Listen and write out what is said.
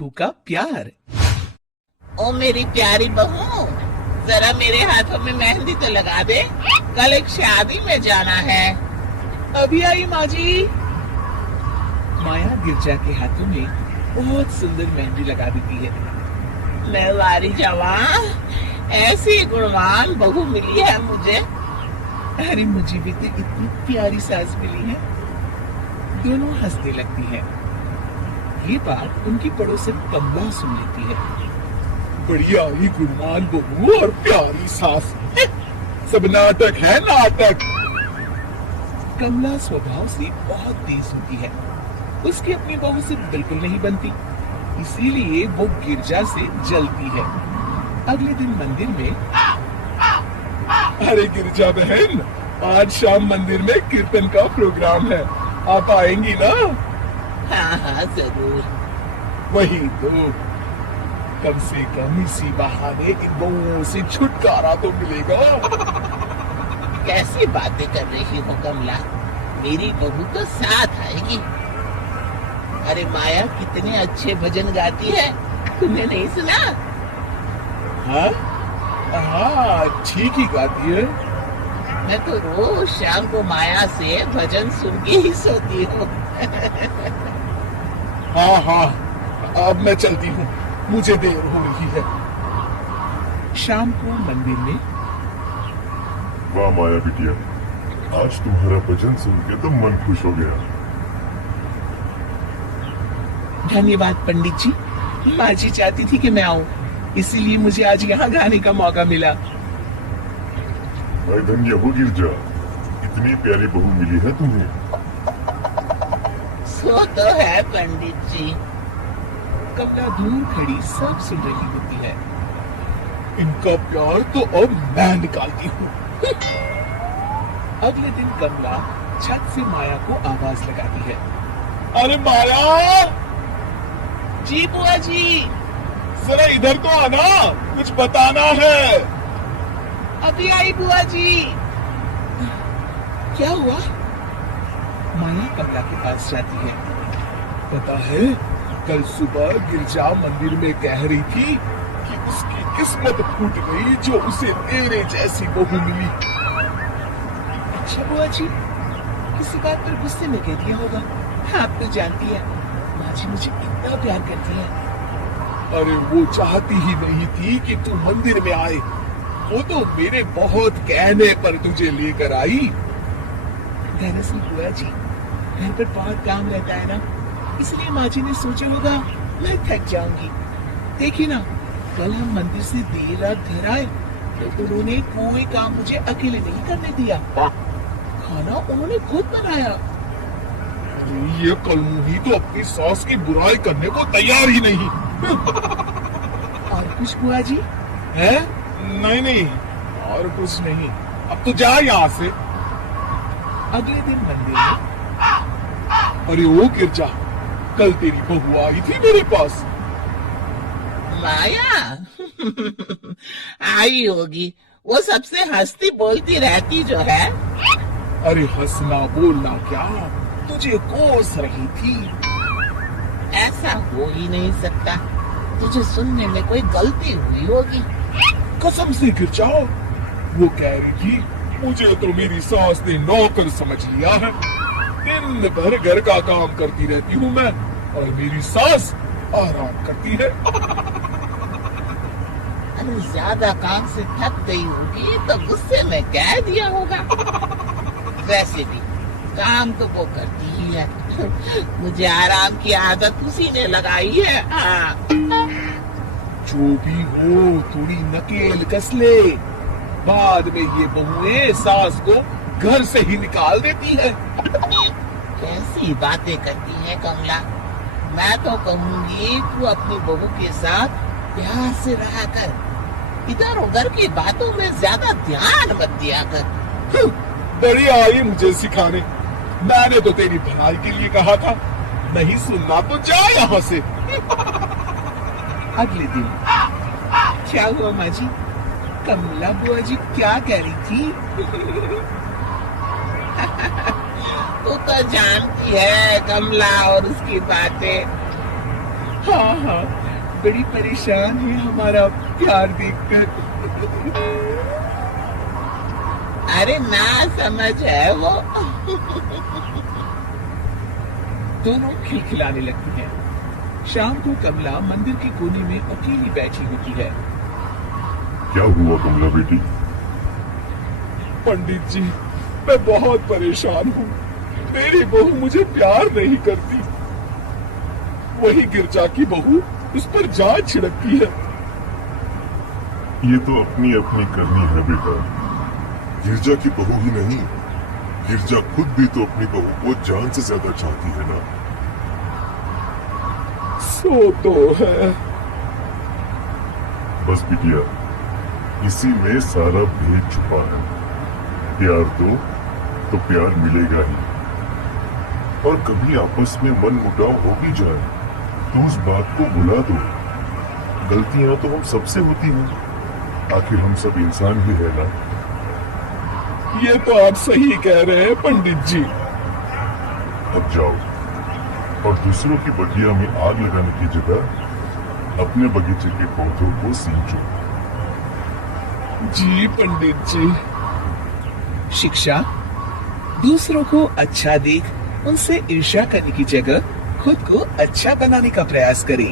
फूका प्यार। ओ मेरी प्यारी बहू, जरा मेरे हाथों में मेहंदी तो लगा दे, कल एक शादी में जाना है। अभी आई माँ जी। माया गिरजा के हाथों में बहुत सुंदर मेहंदी लगा देती है। मैं वारी जवान, ऐसी गुणवान बहू मिली है मुझे। अरे मुझे भी तो इतनी प्यारी सास मिली है। दोनों हंसने लगती है। ये बात उनकी पड़ोसन कमला सुन लेती है। बढ़िया ही गुणवान बहू और प्यारी सास, सब नाटक है नाटक। कमला स्वभाव से बहुत तेज होती है, उसकी अपनी बहू से बिल्कुल नहीं बनती, इसीलिए वो गिरजा से जलती है। अगले दिन मंदिर में, अरे गिरजा बहन, आज शाम मंदिर में कीर्तन का प्रोग्राम है, आप आएंगी ना? हाँ हाँ जरूर। वही तो, कम से कम इसी बहाने इन बहुओं से छुटकारा तो मिलेगा। कैसी बातें कर रही हो कमला, मेरी बहू तो साथ आएगी। अरे माया कितने अच्छे भजन गाती है, तुमने नहीं सुना? हाँ हाँ, ठीक ही गाती है। मैं तो रोज शाम को माया से भजन सुन के ही सोती हूँ। हाँ हाँ, अब मैं चलती हूँ, मुझे देर हो रही है। शाम को मंदिर में, वाह माया बिटिया, आज तुम्हारा भजन सुन के तो मन खुश हो गया। धन्यवाद पंडित जी, माँ जी चाहती थी कि मैं आऊं, इसीलिए मुझे आज यहाँ गाने का मौका मिला। भाई धन्य हो गिरजा, इतनी प्यारी बहू मिली है तुम्हें। सो तो है पंडित जी। कमला दूर खड़ी सब सुन रही होती है। इनका प्यार तो अब मैं निकालती हूँ। अगले दिन कमला छत से माया को आवाज लगाती है। अरे माया! जी बुआ जी, जरा इधर तो आना, कुछ बताना है। अभी आई बुआ जी। क्या हुआ? माया कमला के पास जाती है। पता है, कल सुबह गिरजा मंदिर में कह रही थी कि उसकी किस्मत फूट गई जो उसे तेरे जैसी बहू मिली। अच्छा बुआ जी, किसी बात पर गुस्से में कह दिया होगा। आप तो जानती है, माँ जी मुझे कितना प्यार करती है। अरे वो चाहती ही नहीं थी कि तू मंदिर में आए, वो तो मेरे बहुत कहने पर तुझे लेकर आई। दरअसल बुआ जी, घर पर बहुत काम रहता है ना, इसलिए माँ जी ने सोचा होगा मैं थक जाऊंगी। देखिए ना, कल हम मंदिर से देर रात घर आए तो उन्होंने कोई काम मुझे अकेले नहीं करने दिया, खाना उन्होंने खुद बनाया। ये कलमुही तो अपनी सास की बुराई करने को तैयार ही नहीं। और कुछ बुआ जी? है? नहीं नहीं, और कुछ नहीं, अब तो जा यहाँ से। अगले दिन मंदिर में, अरे ओ गिरजा, कल तेरी बहू आई थी मेरे पास। माया आई होगी, वो सबसे हंसती बोलती रहती जो है। अरे हंसना बोलना क्या, तुझे कोस रही थी। ऐसा हो ही नहीं सकता, तुझे सुनने में कोई गलती हुई होगी। कसम से गिरजा, वो कह रही थी मुझे तो मेरी सास ने नौकर समझ लिया है। दिन भर घर का काम करती रहती हूँ मैं, और मेरी सास आराम करती है। अरे ज्यादा काम से थक गई होगी तो गुस्से में कह दिया होगा। वैसे भी काम तो वो करती ही है, मुझे आराम की आदत उसी ने लगाई है। जो भी हो, थोड़ी नकेल कस ले, बाद में ये बहुएं सास को घर से ही निकाल देती है। कैसी बातें करती है कमला, मैं तो कहूंगी तू अपनी बहू के साथ प्यार से रहा कर, इधर उधर की बातों में ज्यादा ध्यान मत दिया कर। बड़ी आई मुझे सिखाने, मैंने तो तेरी भलाई के लिए कहा था, नहीं सुनना तो जा यहाँ से। अगले दिन, क्या हुआ माँ जी? कमला बुआ जी क्या कह रही थी? तू तो जानती है कमला और उसकी बातें। हाँ हाँ, बड़ी परेशान है हमारा प्यार देखकर। अरे ना समझ है वो। दोनों खिलखिलाने लगती हैं। शाम को कमला मंदिर के कोने में अकेली बैठी होती है। क्या हुआ कमला बेटी? पंडित जी, मैं बहुत परेशान हूँ। मेरी बहू मुझे प्यार नहीं करती। वही गिरजा की बहू उस पर जान छिड़कती है। ये तो अपनी अपनी करनी है बेटा। गिरजा की बहू ही नहीं, गिरजा खुद भी तो अपनी बहू को जान से ज्यादा चाहती है ना। सो तो है। बस बिटिया, इसी में सारा भेद छुपा है। प्यार दो तो प्यार मिलेगा ही। और कभी आपस में मन मुटाव हो भी जाए तो उस बात को भुला दो। गलतियां तो हम सबसे होती हैं, आखिर हम सब इंसान ही है ना। ये तो आप सही कह रहे हैं पंडित जी। अब जाओ और दूसरों की बगिया में आग लगाने की जगह अपने बगीचे के पौधों को सींचो। जी पंडित जी। शिक्षा, दूसरों को अच्छा देख उनसे ईर्ष्या करने की जगह खुद को अच्छा बनाने का प्रयास करें।